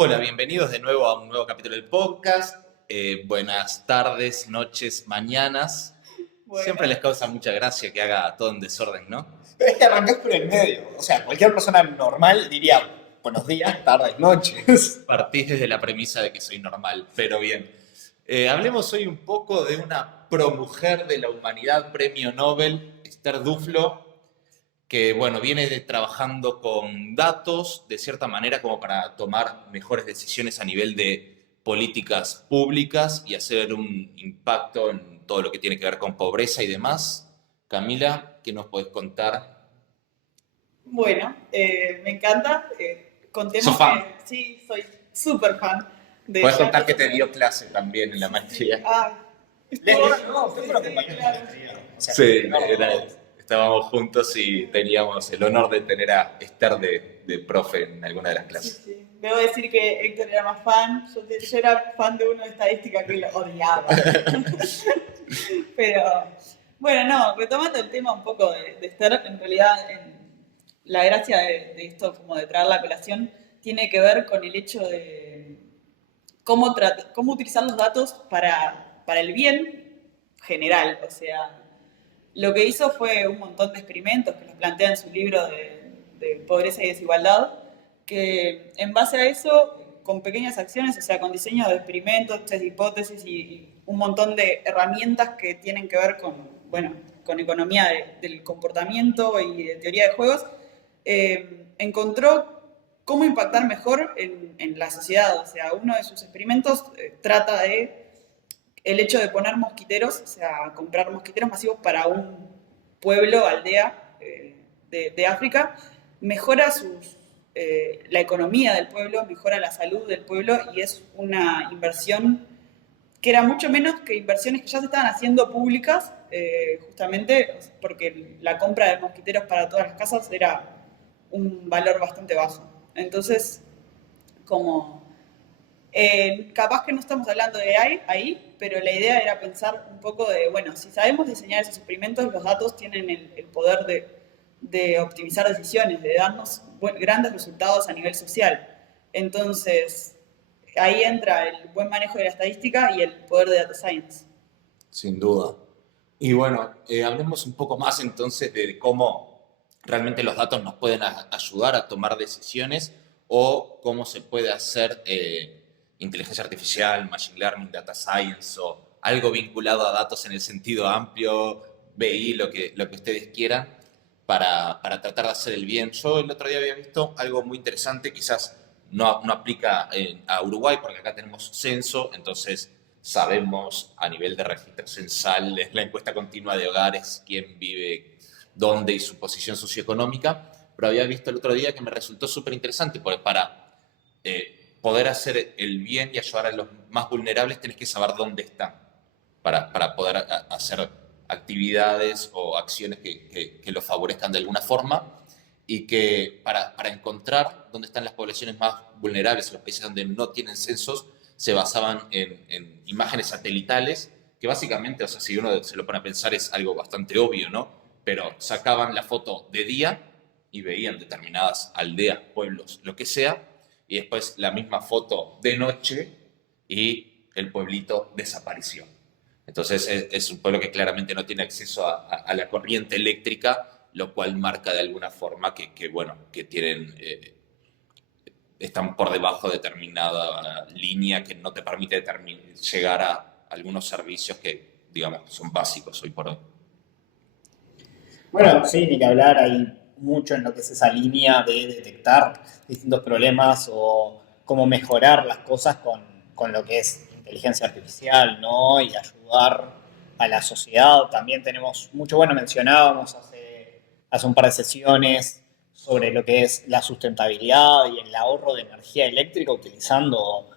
Hola, bienvenidos de nuevo a un nuevo capítulo del podcast. Buenas tardes, noches, mañanas. Bueno, Siempre les causa mucha gracia que haga todo en desorden, ¿no? Pero es que arrancás por el medio. O sea, cualquier persona normal diría buenos días, tardes, noches. Partís desde la premisa de que soy normal, pero bien. Hablemos hoy un poco de una promujer de la humanidad, premio Nobel, Esther Duflo, que bueno, trabajando con datos de cierta manera como para tomar mejores decisiones a nivel de políticas públicas y hacer un impacto en todo lo que tiene que ver con pobreza y demás. Camila, ¿qué nos puedes contar? bueno, me encanta. ¿Sos Contemos fan? que sí, soy súper fan de ¿Puedes ella. contar que te dio clase también en la Sí, maestría? No, usted fue lo sí, acompañó en la claro. maestría. O sea, Sí, estábamos juntos y teníamos el honor de tener a Esther de profe en alguna de las Sí, clases. sí. Debo decir que Héctor era más fan. Yo era fan de uno de estadística que lo odiaba. Pero, bueno, no, retomando el tema un poco de Esther, en realidad la gracia de esto, como de traer la colación, tiene que ver con el hecho de cómo utilizar los datos para el bien general. O sea, lo que hizo fue un montón de experimentos que los plantea en su libro de pobreza y desigualdad, que en base a eso, con pequeñas acciones, o sea, con diseño de experimentos, test de hipótesis y un montón de herramientas que tienen que ver con, bueno, con economía del comportamiento y de teoría de juegos, encontró cómo impactar mejor en la sociedad. O sea, uno de sus experimentos trata de el hecho de poner mosquiteros, o sea, comprar mosquiteros masivos para un pueblo, aldea de África, mejora la economía del pueblo, mejora la salud del pueblo y es una inversión que era mucho menos que inversiones que ya se estaban haciendo públicas, justamente porque la compra de mosquiteros para todas las casas era un valor bastante bajo. Entonces, como capaz que no estamos hablando de AI ahí, pero la idea era pensar un poco de, bueno, si sabemos diseñar esos experimentos, los datos tienen el poder de optimizar decisiones, de darnos grandes resultados a nivel social. Entonces, ahí entra el buen manejo de la estadística y el poder de data science. Sin duda. Y bueno, hablemos un poco más entonces de cómo realmente los datos nos pueden ayudar a tomar decisiones o cómo se puede hacer inteligencia artificial, machine learning, data science o algo vinculado a datos en el sentido amplio, BI, lo que ustedes quieran, para tratar de hacer el bien. Yo el otro día había visto algo muy interesante, quizás no aplica a Uruguay porque acá tenemos censo, entonces sabemos a nivel de registro censal, la encuesta continua de hogares, quién vive dónde y su posición socioeconómica, pero había visto el otro día que me resultó súper interesante, porque para poder hacer el bien y ayudar a los más vulnerables tenés que saber dónde están, para poder hacer actividades o acciones que los favorezcan de alguna forma y que para encontrar dónde están las poblaciones más vulnerables, los países donde no tienen censos, se basaban en imágenes satelitales, que básicamente, o sea, si uno se lo pone a pensar, es algo bastante obvio, ¿no? Pero sacaban la foto de día y veían determinadas aldeas, pueblos, lo que sea, y después la misma foto de noche y el pueblito desapareció. Entonces es un pueblo que claramente no tiene acceso a la corriente eléctrica, lo cual marca de alguna forma bueno, que tienen están por debajo de determinada línea que no te permite llegar a algunos servicios que, digamos, son básicos hoy por hoy. Bueno, sí, ni que hablar, hay mucho en lo que es esa línea de detectar distintos problemas o cómo mejorar las cosas con lo que es inteligencia artificial, ¿no? Y ayudar a la sociedad. También tenemos mucho, bueno, mencionábamos hace un par de sesiones sobre lo que es la sustentabilidad y el ahorro de energía eléctrica utilizando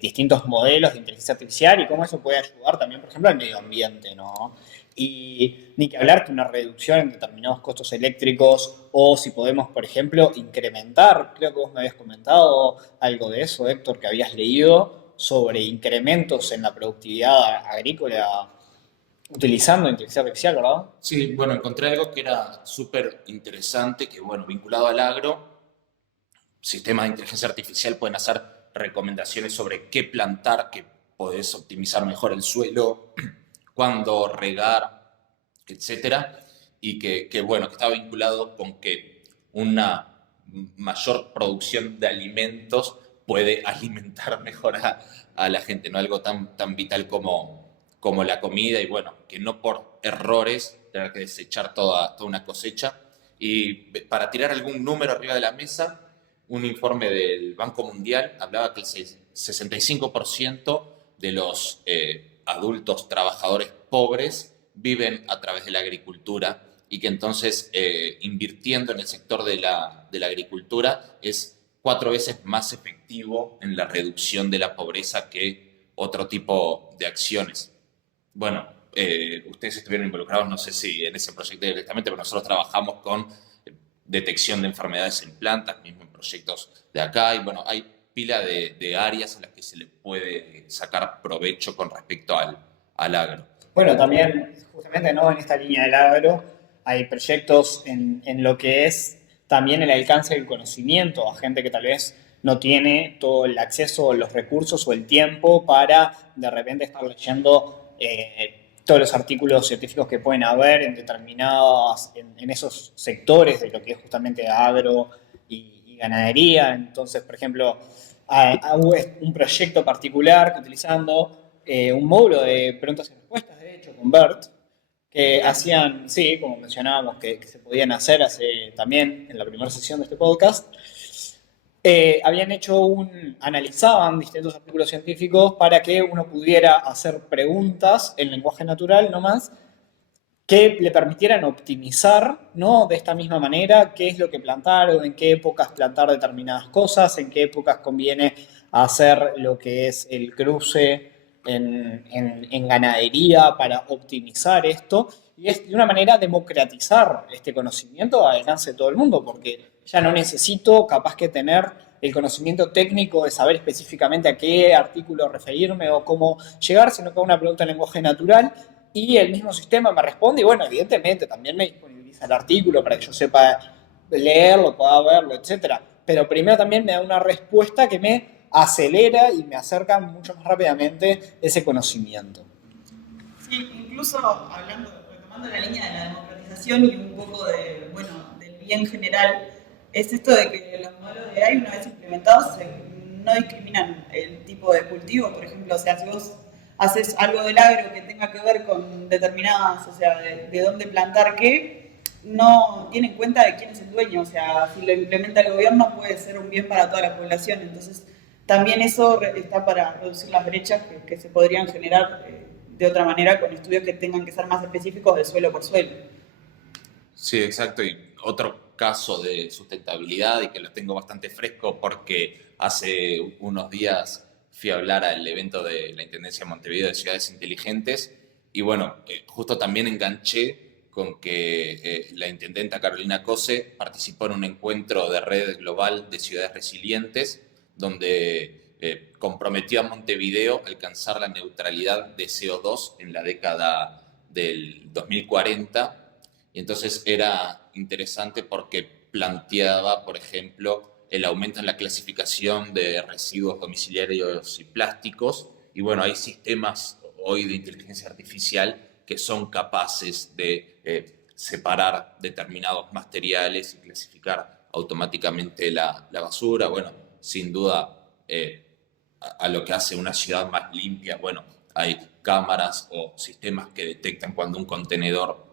distintos modelos de inteligencia artificial y cómo eso puede ayudar también, por ejemplo, al medio ambiente, ¿no? Y ni que hablar que una reducción en determinados costos eléctricos o si podemos, por ejemplo, incrementar, creo que vos me habías comentado algo de eso, Héctor, que habías leído sobre incrementos en la productividad agrícola utilizando inteligencia artificial, ¿verdad? Sí, bueno, encontré algo que era súper interesante, que bueno, vinculado al agro, sistemas de inteligencia artificial pueden hacer recomendaciones sobre qué plantar, que podés optimizar mejor el suelo, cuándo regar, etcétera, y bueno, que está vinculado con que una mayor producción de alimentos puede alimentar mejor a la gente, ¿no? Algo tan vital como la comida, y bueno, que no por errores tener que desechar toda una cosecha. Y para tirar algún número arriba de la mesa, un informe del Banco Mundial hablaba que el 65% de los adultos trabajadores pobres viven a través de la agricultura, y que entonces invirtiendo en el sector de la agricultura es 4 veces más efectivo en la reducción de la pobreza que otro tipo de acciones. Bueno, ustedes estuvieron involucrados, no sé si en ese proyecto directamente, pero nosotros trabajamos con detección de enfermedades en plantas, mismo en proyectos de acá, y bueno, hay pila de áreas en las que se le puede sacar provecho con respecto al agro. Bueno, también, justamente, ¿no? En esta línea del agro hay proyectos en lo que es también el alcance del conocimiento a gente que tal vez no tiene todo el acceso, los recursos o el tiempo para de repente estar leyendo todos los artículos científicos que pueden haber en determinados, en esos sectores de lo que es justamente agro y ganadería. Entonces, por ejemplo, hubo un proyecto particular que utilizando un módulo de preguntas y respuestas, de hecho, con BERT, que hacían, sí, como mencionábamos, que se podían hacer también en la primera sesión de este podcast. Habían analizaban distintos artículos científicos para que uno pudiera hacer preguntas en lenguaje natural nomás, que le permitieran optimizar, ¿no? De esta misma manera qué es lo que plantar, o en qué épocas plantar determinadas cosas, en qué épocas conviene hacer lo que es el cruce en ganadería para optimizar esto. Y es de una manera democratizar este conocimiento al alcance de todo el mundo, porque ya no necesito capaz que tener el conocimiento técnico de saber específicamente a qué artículo referirme o cómo llegar, sino que hago una pregunta en lenguaje natural y el mismo sistema me responde, y bueno, evidentemente también me disponibiliza el artículo para que yo sepa leerlo, pueda verlo, etcétera. Pero primero también me da una respuesta que me acelera y me acerca mucho más rápidamente ese conocimiento. Sí, incluso retomando la línea de la democratización y un poco del bien general, es esto de que los modelos de AI, una vez implementados, no discriminan el tipo de cultivo. Por ejemplo, o sea, si vos haces algo del agro que tenga que ver con determinadas, o sea, de dónde plantar qué, no tiene en cuenta de quién es el dueño. O sea, si lo implementa el gobierno puede ser un bien para toda la población. Entonces, también eso está para reducir las brechas que se podrían generar de otra manera con estudios que tengan que ser más específicos de suelo por suelo. Sí, exacto. Y otro caso de sustentabilidad, y que lo tengo bastante fresco porque hace unos días fui a hablar al evento de la Intendencia de Montevideo de Ciudades Inteligentes, y bueno, justo también enganché con que la intendenta Carolina Cose participó en un encuentro de red global de ciudades resilientes, donde comprometió a Montevideo a alcanzar la neutralidad de CO2 en la década del 2040. Y entonces era interesante porque planteaba, por ejemplo, el aumento en la clasificación de residuos domiciliarios y plásticos. Y bueno, hay sistemas hoy de inteligencia artificial que son capaces de separar determinados materiales y clasificar automáticamente la basura. Bueno, sin duda, a lo que hace una ciudad más limpia, bueno, hay cámaras o sistemas que detectan cuando un contenedor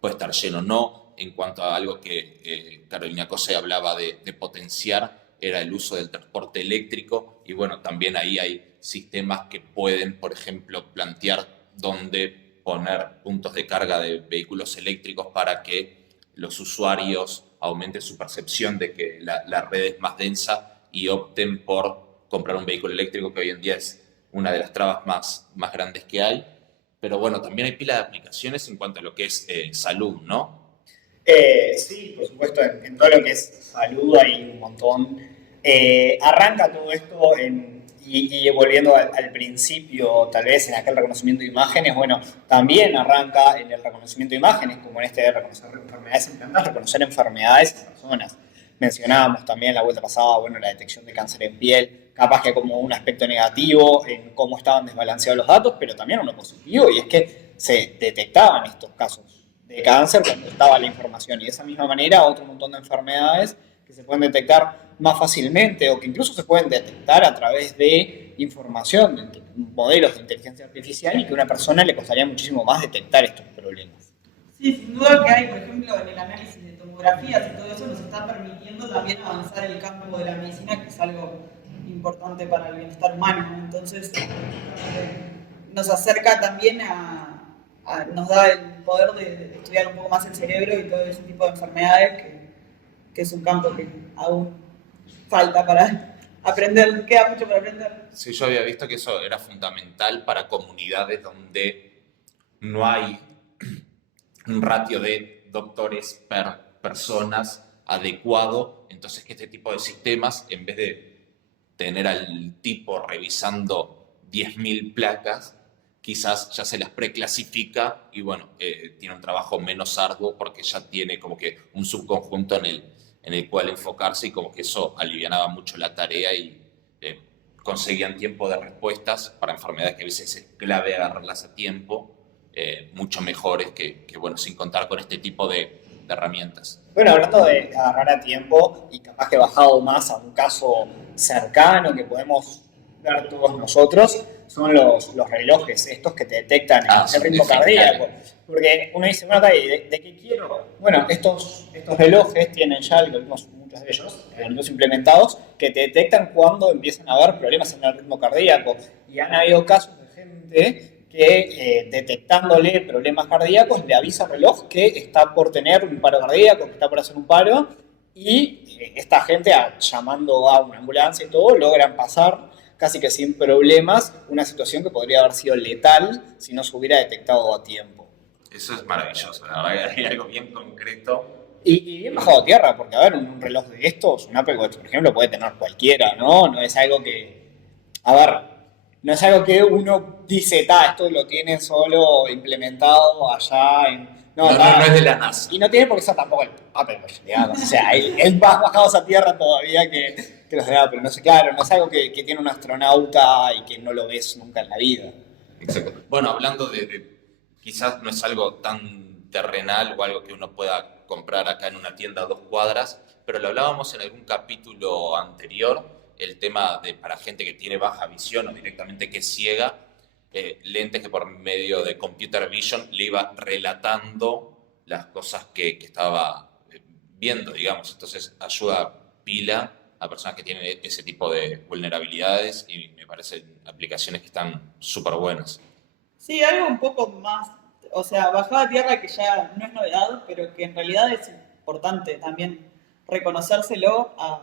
puede estar lleno o no. En cuanto a algo que Carolina Cose hablaba de potenciar, era el uso del transporte eléctrico, y bueno, también ahí hay sistemas que pueden, por ejemplo, plantear dónde poner puntos de carga de vehículos eléctricos para que los usuarios aumenten su percepción de que la red es más densa y opten por comprar un vehículo eléctrico, que hoy en día es una de las trabas más grandes que hay. Pero bueno, también hay pila de aplicaciones en cuanto a lo que es salud, ¿no? Sí, por supuesto, en todo lo que es salud hay un montón. Arranca todo esto y volviendo al principio, tal vez en aquel reconocimiento de imágenes, bueno, también arranca en el reconocimiento de imágenes, como en este de reconocer enfermedades en plantas, reconocer enfermedades en personas. mencionábamos también la vuelta pasada, bueno, la detección de cáncer en piel, capaz que como un aspecto negativo en cómo estaban desbalanceados los datos, pero también uno positivo, y es que se detectaban estos casos de cáncer cuando estaba la información, y de esa misma manera otro montón de enfermedades que se pueden detectar más fácilmente o que incluso se pueden detectar a través de información, de modelos de inteligencia artificial, y que a una persona le costaría muchísimo más detectar estos problemas. Sí, sin duda que hay, por ejemplo, en el análisis de tomografías y todo eso nos está permitiendo también avanzar el campo de la medicina, que es algo importante para el bienestar humano. Entonces, nos acerca también nos da el poder de estudiar un poco más el cerebro y todo ese tipo de enfermedades, que es un campo que aún falta para aprender, queda mucho para aprender. Sí, yo había visto que eso era fundamental para comunidades donde no hay un ratio de doctores per personas adecuado, entonces que este tipo de sistemas, en vez de tener al tipo revisando 10.000 placas, quizás ya se las preclasifica y bueno, tiene un trabajo menos arduo porque ya tiene como que un subconjunto en el cual enfocarse, y como que eso alivianaba mucho la tarea y eh, conseguían tiempo de respuestas para enfermedades que a veces es clave agarrarlas a tiempo, mucho mejores bueno, sin contar con este tipo de herramientas. Bueno, hablando de agarrar a tiempo y capaz que bajado más a un caso cercano que podemos ver todos nosotros, son los relojes estos que te detectan el ritmo cardíaco. Porque uno dice, bueno, ¿de qué quiero? Bueno, estos relojes tienen ya algoritmos, muchos de ellos, algoritmos implementados, que te detectan cuando empiezan a haber problemas en el ritmo cardíaco. Y han habido casos de gente que detectándole problemas cardíacos le avisa al reloj que está por tener un paro cardíaco, que está por hacer un paro, y esta gente llamando a una ambulancia y todo logran pasar casi que sin problemas una situación que podría haber sido letal si no se hubiera detectado a tiempo. Eso es maravilloso, la verdad que hay algo bien concreto. Y bien bajado a tierra, porque a ver, un reloj de estos, un Apple Watch, por ejemplo, puede tener cualquiera, ¿no? No es algo que, a ver, no es algo que uno dice, esto lo tiene solo implementado allá en... No es de la NASA. Y no tiene por qué ser tampoco el Apple Watch, digamos. O sea, es más bajado a tierra todavía que los de Apple. No sé, claro, no es algo que tiene un astronauta y que no lo ves nunca en la vida. Exacto. Bueno, hablando quizás no es algo tan terrenal o algo que uno pueda comprar acá en una tienda a 2 cuadras, pero lo hablábamos en algún capítulo anterior, el tema de para gente que tiene baja visión o directamente que es ciega, lentes que por medio de computer vision le iba relatando las cosas que estaba viendo, digamos. Entonces ayuda pila a personas que tienen ese tipo de vulnerabilidades, y me parecen aplicaciones que están súper buenas. Sí, algo un poco más, o sea, bajada a tierra, que ya no es novedad, pero que en realidad es importante también reconocérselo a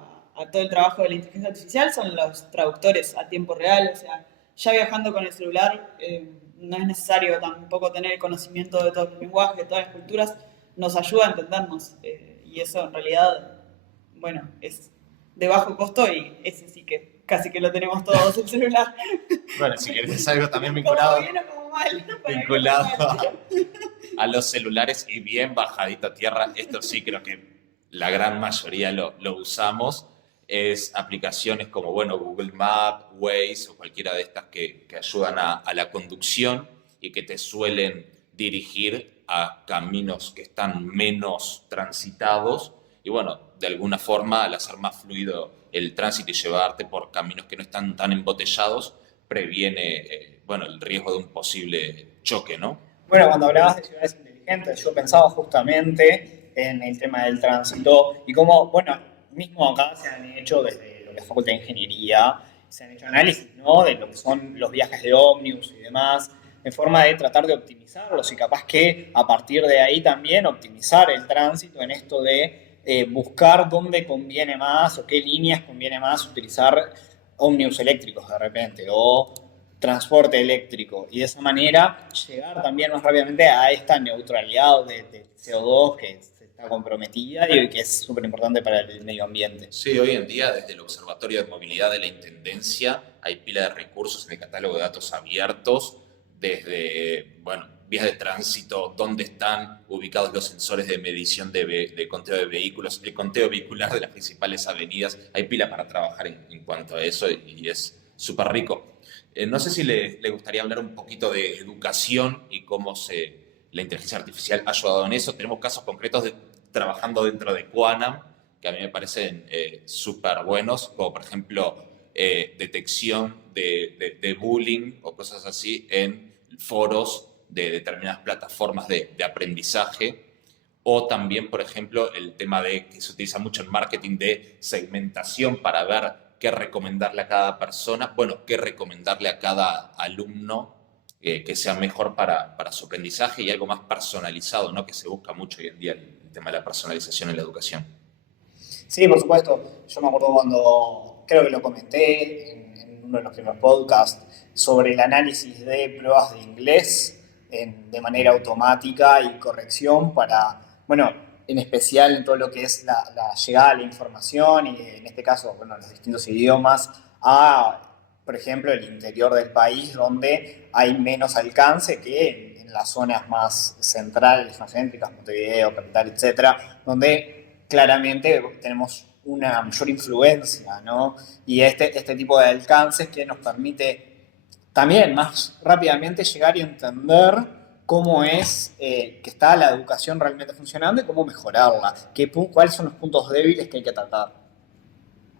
todo el trabajo de la inteligencia artificial, son los traductores a tiempo real. O sea, ya viajando con el celular, no es necesario tampoco tener el conocimiento de todo el lenguaje, de todas las culturas, nos ayuda a entendernos, y eso en realidad, bueno, es de bajo costo, y ese sí que casi que lo tenemos todos el celular. Bueno, si querés algo también vinculado, Como bien o como mal, vinculado a los celulares y bien bajadito a tierra, esto sí creo que la gran mayoría lo usamos, es aplicaciones como, bueno, Google Maps, Waze o cualquiera de estas que ayudan a la conducción y que te suelen dirigir a caminos que están menos transitados, y bueno, de alguna forma al hacer más fluido el tránsito y llevarte por caminos que no están tan embotellados, previene bueno, el riesgo de un posible choque, ¿no? Bueno, cuando hablabas de ciudades inteligentes, yo pensaba justamente en el tema del tránsito y cómo, bueno, mismo acá se han hecho desde lo que es Facultad de Ingeniería, se han hecho análisis, ¿no?, de lo que son los viajes de ómnibus y demás, en forma de tratar de optimizarlos y capaz que a partir de ahí también optimizar el tránsito en esto de buscar dónde conviene más o qué líneas conviene más utilizar ómnibus eléctricos de repente o transporte eléctrico, y de esa manera llegar también más rápidamente a esta neutralidad de CO2 que está comprometida y que es súper importante para el medio ambiente. Sí, hoy en día desde el Observatorio de Movilidad de la Intendencia hay pila de recursos en el catálogo de datos abiertos, desde, bueno, vías de tránsito, dónde están ubicados los sensores de medición de conteo de vehículos, el conteo vehicular de las principales avenidas. Hay pila para trabajar en cuanto a eso y es súper rico. No sé si le gustaría hablar un poquito de educación y cómo la inteligencia artificial ha ayudado en eso. Tenemos casos concretos trabajando dentro de Quanam, que a mí me parecen súper buenos, como por ejemplo detección de bullying o cosas así en foros de determinadas plataformas de aprendizaje, o también, por ejemplo, el tema que se utiliza mucho en marketing de segmentación para ver qué recomendarle a cada persona, bueno, qué recomendarle a cada alumno que sea mejor para su aprendizaje y algo más personalizado, ¿no? Que se busca mucho hoy en día el tema de la personalización en la educación. Sí, por supuesto. Yo me acuerdo cuando, creo que lo comenté en uno de los primeros podcasts, sobre el análisis de pruebas de inglés de manera automática y corrección para, bueno, en especial en todo lo que es la llegada a la información y en este caso, bueno, los distintos idiomas a, por ejemplo, el interior del país donde hay menos alcance que en las zonas más centrales, más céntricas, Montevideo, Capital, etcétera, donde claramente tenemos una mayor influencia, ¿no? Y este tipo de alcances que nos permite también más rápidamente llegar y entender cómo es que está la educación realmente funcionando y cómo mejorarla, cuáles son los puntos débiles que hay que tratar.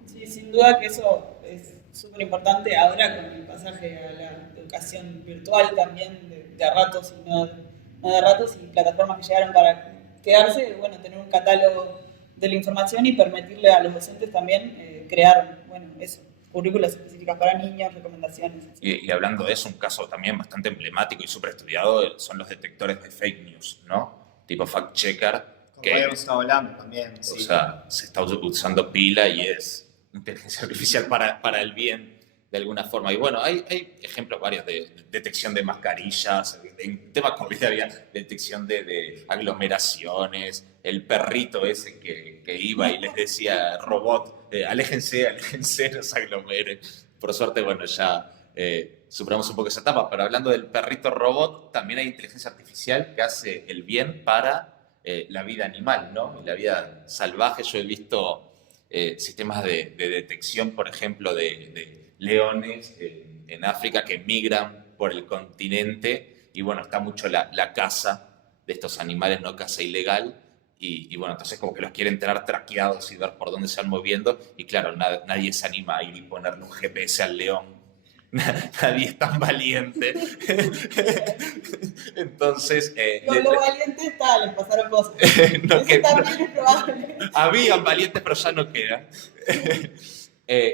Sí, sin duda que eso es súper importante ahora con el pasaje a la educación virtual también, de a ratos y no de ratos, y plataformas que llegaron para quedarse, bueno, tener un catálogo de la información y permitirle a los docentes también crear, bueno, eso, currículas específicas para niños, recomendaciones. Y hablando de eso, un caso también bastante emblemático y súper estudiado son los detectores de fake news, ¿no? Tipo fact-checker. Como habíamos estado hablando también. Sí. O sea, se está usando pila y es inteligencia artificial para el bien de alguna forma. Y bueno, hay ejemplos varios de detección de mascarillas, en temas COVID había detección de aglomeraciones, el perrito ese que iba y les decía robot, aléjense, no se aglomeren. Por suerte, bueno, ya superamos un poco esa etapa, pero hablando del perrito robot, también hay inteligencia artificial que hace el bien para la vida animal, ¿no? Y la vida salvaje. Yo he visto sistemas de detección, por ejemplo, de leones en África que migran por el continente y bueno, está mucho la caza de estos animales, no caza ilegal y bueno, entonces como que los quieren tener traqueados y ver por dónde se van moviendo y claro, nadie se anima a ir y ponerle un GPS al león. Nadie es tan valiente. Entonces... Los valientes les pasaron cosas. No, eso también es probable. Habían valientes, pero ya no quedan.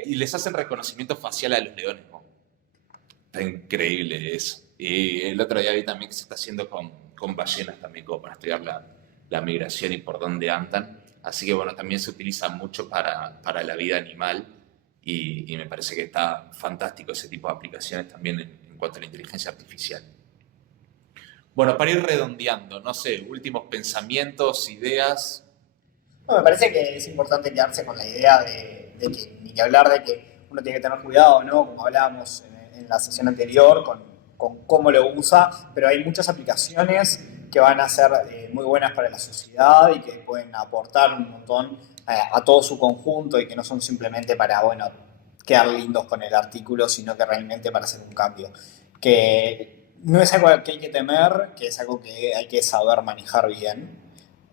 Y les hacen reconocimiento facial a los leones, ¿no? Está increíble eso. Y el otro día vi también que se está haciendo con ballenas también, como para estudiar la migración y por dónde andan. Así que bueno, también se utiliza mucho para la vida animal y me parece que está fantástico ese tipo de aplicaciones también en cuanto a la inteligencia artificial. Bueno, para ir redondeando, no sé, últimos pensamientos, ideas. No, me parece que es importante quedarse con la idea de que, ni que hablar de que uno tiene que tener cuidado, ¿no? Como hablábamos en la sesión anterior, con cómo lo usa, pero hay muchas aplicaciones que van a ser muy buenas para la sociedad y que pueden aportar un montón a todo su conjunto y que no son simplemente para, bueno, quedar lindos con el artículo, sino que realmente para hacer un cambio. Que no es algo que hay que temer, que es algo que hay que saber manejar bien.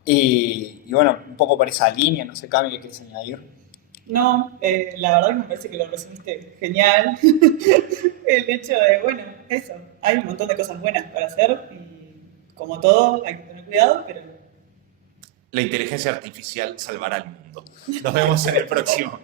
Y bueno, un poco por esa línea, no sé, Cami, ¿qué quieres añadir? No, la verdad que me parece que lo resumiste genial. El hecho de, bueno, eso, hay un montón de cosas buenas para hacer y como todo hay que tener cuidado, pero... La inteligencia artificial salvará al mundo. Nos vemos en el próximo.